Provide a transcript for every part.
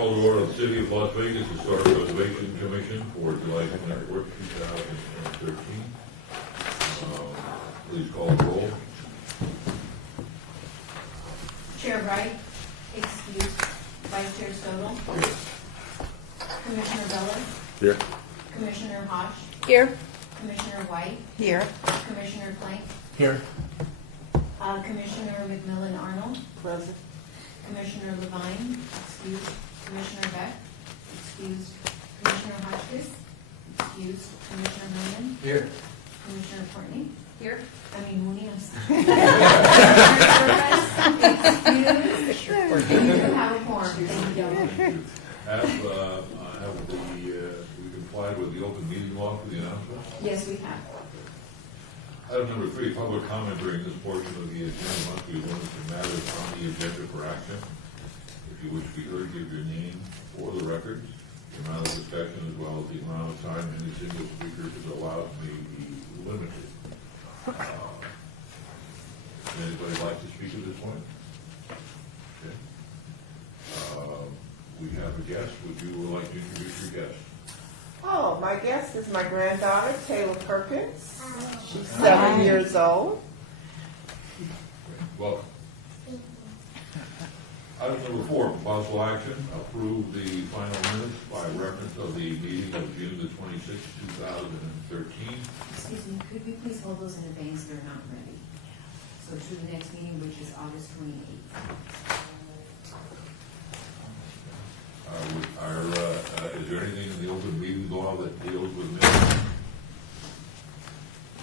Call to order the City of Las Vegas Historic Preservation Commission for July 24th, 2013. Please call the roll. Chair Wright, excused. Vice Chair Stoddle. Commissioner Bellis. Here. Commissioner Hodge. Here. Commissioner White. Here. Commissioner Plank. Here. Commissioner McMillan Arnold. Present. Commissioner Levine, excused. Commissioner Beck, excused. Commissioner Hotchkiss, excused. Commissioner Moon. Here. Commissioner Courtney. Here. Mooney, I'm sorry. Excused. We do have a quorum, we don't. Have we complied with the open meeting law for the announcement? Yes, we have. Item number 3, public comment during this portion of the agenda must be limited to matters on the agenda for action. If you wish to be heard, give your name for the record. The amount of discussion as well as the amount of time any single speaker is allowed may be limited. Does anybody like to speak at this point? Okay. We have a guest. Would you like to introduce your guest? Oh, my guest is my granddaughter, Taylor Perkins. She's 7 years old. Welcome. Item number 4, possible action, approve the final minutes by reference of the meeting of June the 26th, 2013. Excuse me, could we please hold those in advance? They're not ready. So to the next meeting, which is August 28th. Is there anything in the open meeting law that deals with minutes?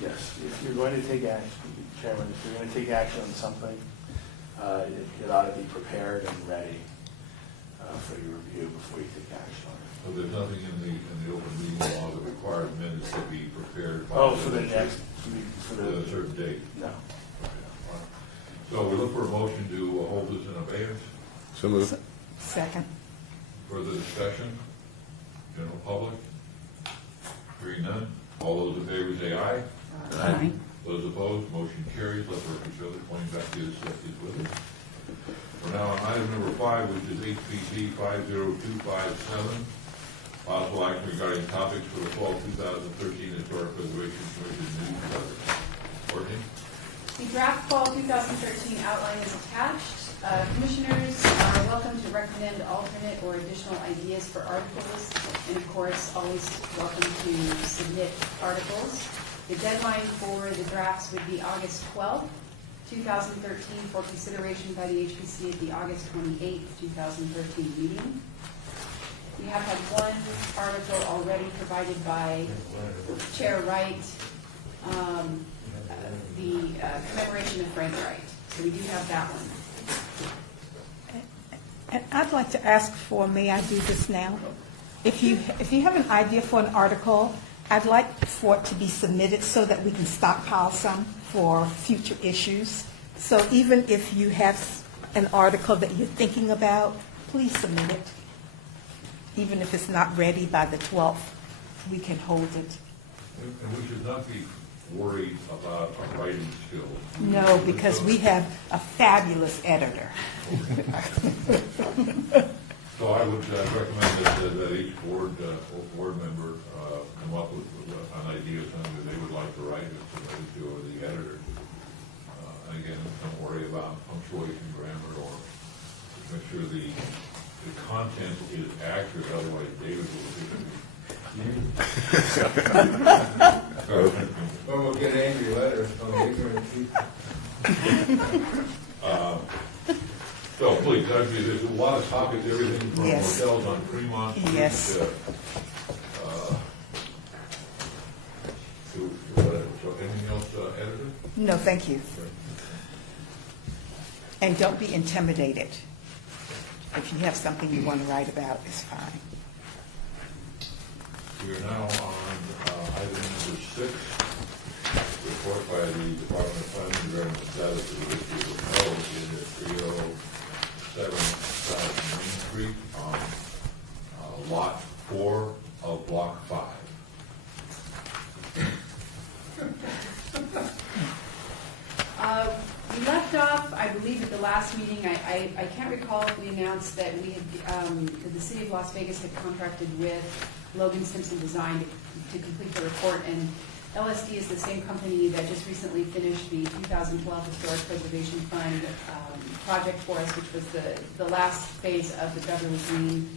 Yes, if you're going to take action, Chairman, if you're going to take action on something, it ought to be prepared and ready for your review before you take action on it. So there's nothing in the open meeting law that requires minutes to be prepared by For the next, for a certain date? No. So we look for a motion to hold this in abeyance. So moved. Second. Further discussion? General public? Hearing none. All those in favor say aye. Aye. Those opposed, motion carries. Let the record show that pointing back to the is with us. We're now on item number 5, which is HPC 50257. Possible action regarding topics for the fall 2013 Historic Preservation Commission newsletter. Courtney? The draft fall 2013 outline is attached. Commissioners are welcome to recommend alternate or additional ideas for articles, and of course, always welcome to submit articles. The deadline for the drafts would be August 12th, 2013, for consideration by the HPC at the August 28th, 2013 meeting. We have had one article already provided by Chair Wright, the commemoration of Frank Wright. So we do have that one. And I'd like to ask for, may I do this now? If you have an idea for an article, I'd like for it to be submitted so that we can stockpile some for future issues. So even if you have an article that you're thinking about, please submit it. Even if it's not ready by the 12th, we can hold it. And we should not be worried about our writing skills. No, because we have a fabulous editor. So I would recommend that each board member come up with an idea of something that they would like to write and submit it to the editor. And again, don't worry about punctuation, grammar, or just make sure the content is accurate. Otherwise, David will be. Or we'll get angry letters from ignorant people. So please, actually, there's a lot of topics, everything from Yes. hotels on Fremont. Yes. To whatever. So anything else, editor? No, thank you. And don't be intimidated. If you have something you want to write about, it's fine. We are now on item number 6, report by the Department of Planning regarding the status of the issue of hotels in the 307 South Main Street on Lot 4 of Block 5. We left off, I believe, at the last meeting. I can't recall if we announce that we had, that the city of Las Vegas had contracted with Logan Simpson Design to complete the report, and LSD is the same company that just recently finished the 2012 Historic Preservation Fund project for us, which was the last phase of the Beverly Green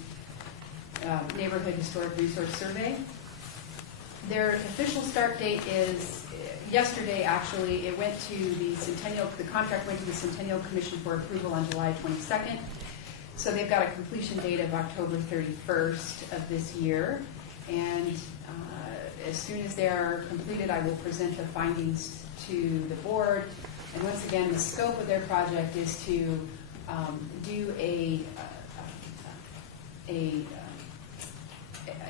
Neighborhood Historic Resource Survey. Their official start date is yesterday, actually. It went to the Centennial, the contract went to the Centennial Commission for approval on July 22nd. So they've got a completion date of October 31st of this year. And as soon as they're completed, I will present the findings to the board. And once again, the scope of their project is to do a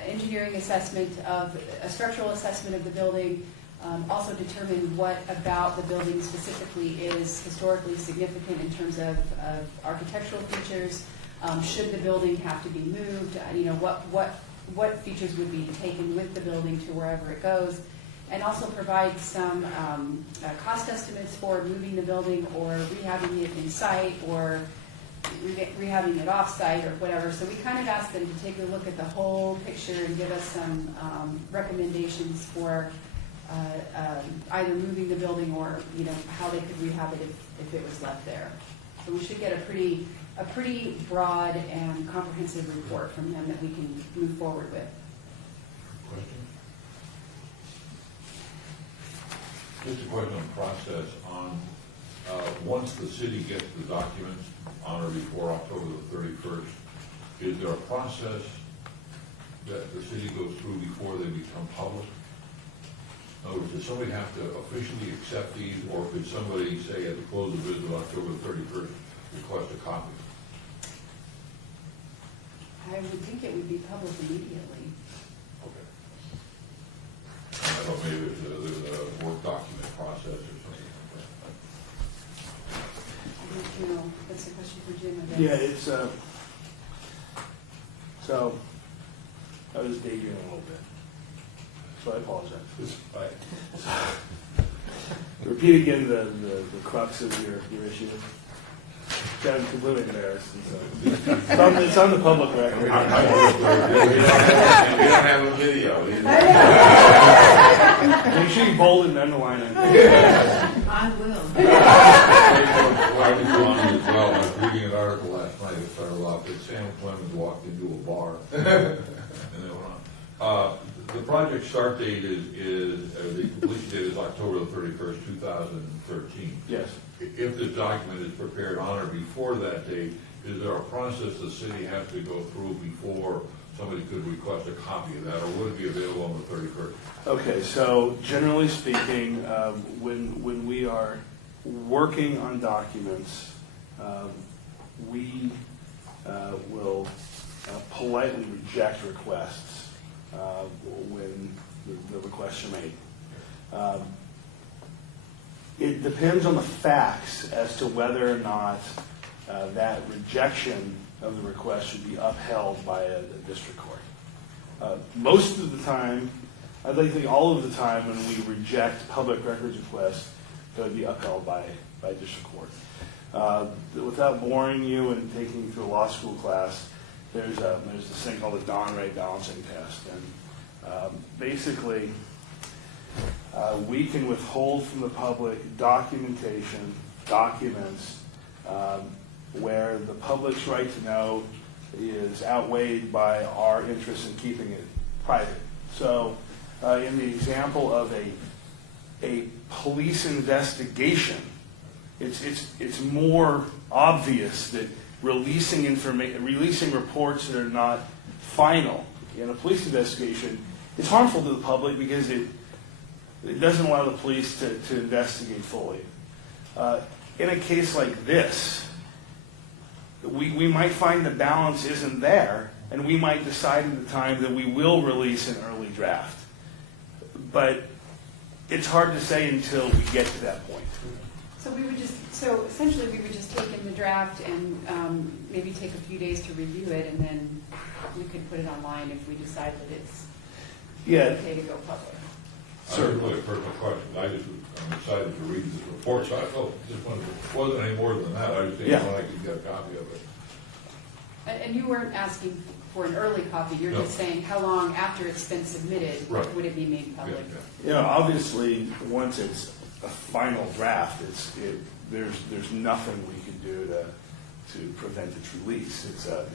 engineering assessment of, a structural assessment of the building, also determine what about the building specifically is historically significant in terms of architectural features. Should the building have to be moved? You know, what features would be taken with the building to wherever it goes, and also provide some cost estimates for moving the building or rehabbing it in site or rehabbing it off-site or whatever. So we kind of asked them to take a look at the whole picture and give us some recommendations for either moving the building or, you know, how they could rehab it if it was left there. So we should get a pretty broad and comprehensive report from them that we can move forward with. Question? Just a question on process on, once the city gets the documents on or before October the 31st, is there a process that the city goes through before they become public? In other words, does somebody have to officially accept these, or could somebody say at the close of business on October the 31st request a copy? I would think it would be public immediately. Okay. I thought maybe there's a work document process or something like that. I don't know. That's a question for Jim, I guess. Yeah, it's, so, I was daydreaming a little bit, so I apologize. It's fine. Repeat again the crux of your issue. I'm completely embarrassed. It's on the public record. You don't have a video either. Make sure you bold and underline it. I will. I was on it as well. I was reading an article last night that started off that Sam Clemens walked into a bar and they went on. The project start date the completion date is October the 31st, 2013. Yes. If the document is prepared on or before that date, is there a process the city has to go through before somebody could request a copy of that, or would it be available on the 31st? Okay, so generally speaking, when we are working on documents, we will politely reject requests when the requests are made. It depends on the facts as to whether or not that rejection of the request should be upheld by a district court. Most of the time, I'd like to think all of the time when we reject public records requests, that would be upheld by district court. Without boring you and taking you through a law school class, there's this thing called the Don-Ray balancing test. And basically, we can withhold from the public documents where the public's right to know is outweighed by our interest in keeping it private. So in the example of a police investigation, it's more obvious that releasing reports that are not final in a police investigation is harmful to the public because it doesn't allow the police to investigate fully. In a case like this, we might find the balance isn't there, and we might decide at the time that we will release an early draft. But it's hard to say until we get to that point. So essentially we would just take in the draft and maybe take a few days to review it, and then we could put it online if we decide that it's okay to go public. Certainly a personal question. I'm excited to read this report, so I felt this one wasn't any more than that. I just didn't know I could get a copy of it. And you weren't asking for an early copy, you're No. just saying how long after it's been submitted Right. would it be made Yeah, public? yeah. You know, obviously, once it's a final draft, there's nothing we can do to prevent its release. It's a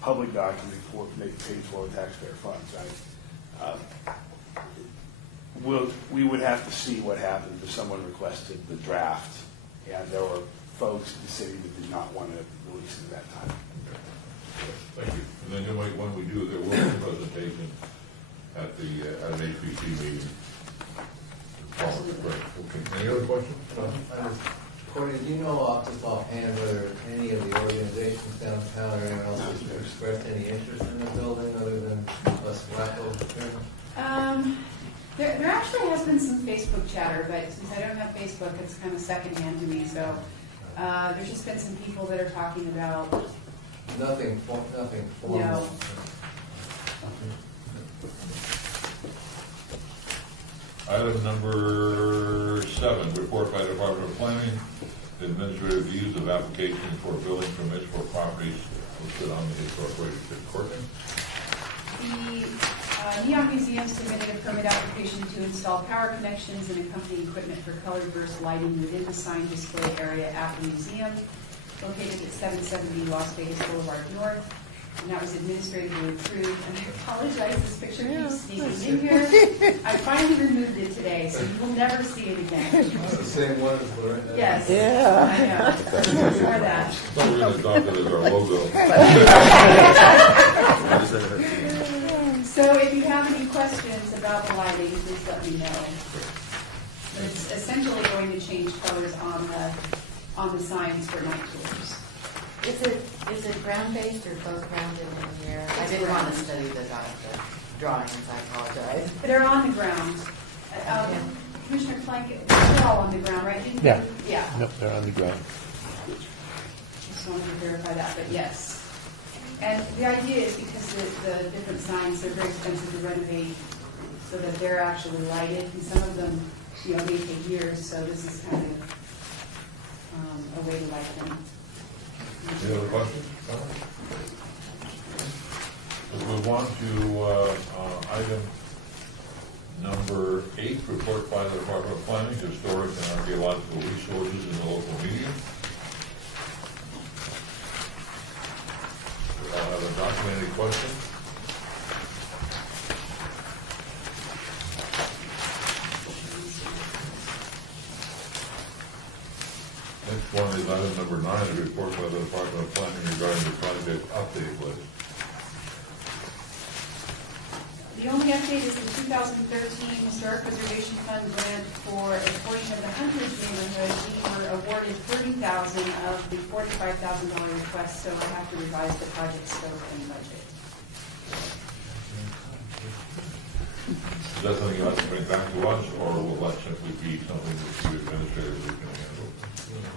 public document paid for with taxpayer funds. We would have to see what happened if someone requested the draft, and there were folks in the city that did not want to release it at that time. Thank you. And then when we do, there will be a presentation at an HPC meeting. Absolutely. Great. Okay. Any other questions? Courtney, do you know off the top hand whether any of the organizations downtown or anyone else has expressed any interest in the building other than us wacko? There actually has been some Facebook chatter, but since I don't have Facebook, it's kind of secondhand to me, so there's just been some people that are talking about, Nothing formal? No. Item number 7, report by the Department of Planning, administrative views of applications for building permits for properties listed on the historic register. Courtney? the Neon Museum submitted a permit application to install power connections and accompanying equipment for colored burst lighting within the sign display area at the museum, located at 770 Las Vegas Boulevard North. And that was administratively approved. And I apologize, this picture keeps sneaking in here. I finally removed it today, so you will never see it again. The same one as Loretta? Yes. Yeah. I know. Ignore that. So we're going to adopt it as our logo. So if you have any questions about the lighting, please let me know. But it's essentially going to change colors on the signs for night tours. Is it ground-based or both ground and linear? I didn't want to study the drawings, I apologize. They're on the ground. Commissioner Plank, they're all on the ground, right? Didn't you? Yeah. Yeah. Nope, they're on the ground. Just wanted to verify that, but yes. And the idea is because the different signs, they're very expensive to renovate so that they're actually lighted. And some of them, may take years, so this is kind of a way to light them. Any other questions? Let's move on to item number 8, report by the Department of Planning, Historic and Archaeological Resources in the local media. Do I have a documented question? Next one is item number 9, a report by the Department of Planning regarding the project update list. The only update is the 2013 Historic Preservation Fund grant for a portion of the Huntridge neighborhood. We were awarded $30,000 of the $45,000 request, so I have to revise the project scope and budget. Is that something you have to bring back to us, or will that simply be something that you administratively can handle?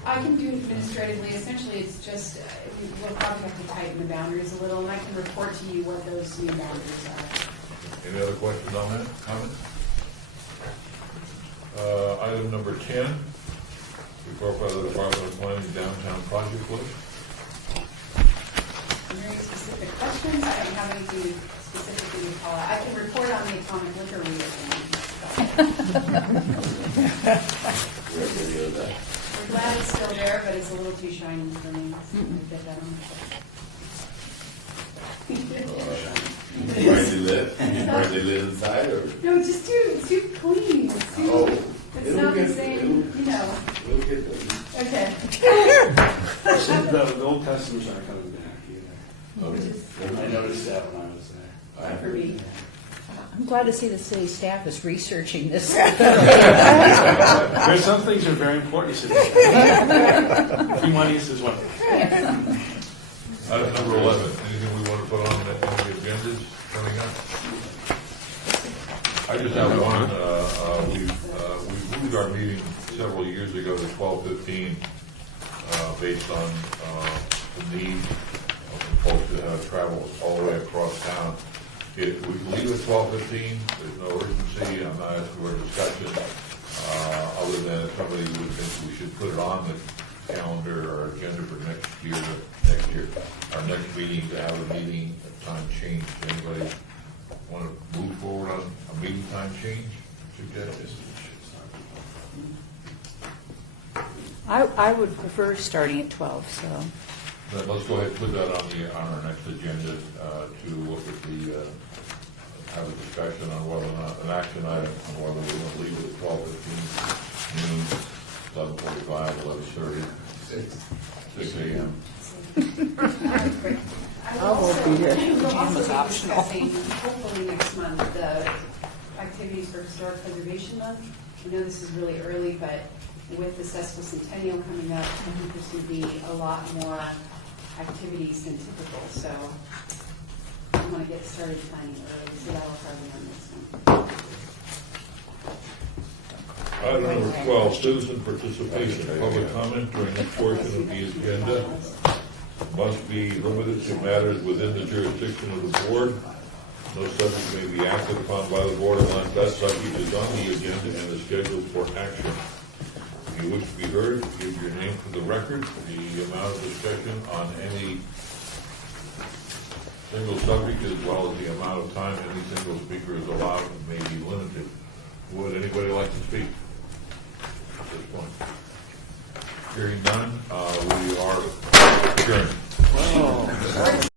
I can do it administratively. Essentially, it's just, we'll probably have to tighten the boundaries a little, and I can report to you what those new boundaries are. Any other questions on that? Comments? Item number 10, report by the Department of Planning downtown project list. Are there any specific questions? I don't have anything specifically to call out. I can report on the atomic liquor reopening. We're glad it's still there, but it's a little too shiny for me. So we'll get that on Brightly lit? You brightly lit inside, or? No, it's just too clean. It's too, Oh, it's it'll not the get- same, We'll get there. Okay. The old customers aren't coming back either. I noticed that when I was there. For me. I'm glad to see the city staff is researching this. There's some things that are very important to citizens. Humanities is one of them. Item number 11, anything we want to put on the agendas coming up? I just have one. We moved our meeting several years ago to 12:15 based on the need of the folks to travel all the way across town. If we leave at 12:15, there's no urgency. I'm not asking for a discussion other than if somebody would think we should put it on that calendar or agenda for next year, our next meeting, to have a meeting time change. Anybody want to move forward on a meeting time change suggestion? I would prefer starting at 12, so. Then let's go ahead and put that on our next agenda, to look at have a discussion on whether or not, an action item, on whether we're going to leave it at 12:15, noon, 11:45, 11:30, 6 a.m. I won't be here. We'll also be discussing, hopefully next month, the activities for Historic Preservation Month. I know this is really early, but with the Cecil Centennial coming up, I think there's going to be a lot more activities than typical, so I want to get started planning early, so that'll probably be on next month. Item number 12, citizen participation. Public comment during this portion of the agenda must be limited to matters within the jurisdiction of the board. No subject may be acted upon by the board unless that subject is on the agenda and is scheduled for action. If you wish to be heard, give your name for the record. The amount of discussion on any single subject, as well as the amount of time any single speaker is allowed, may be limited. Would anybody like to speak?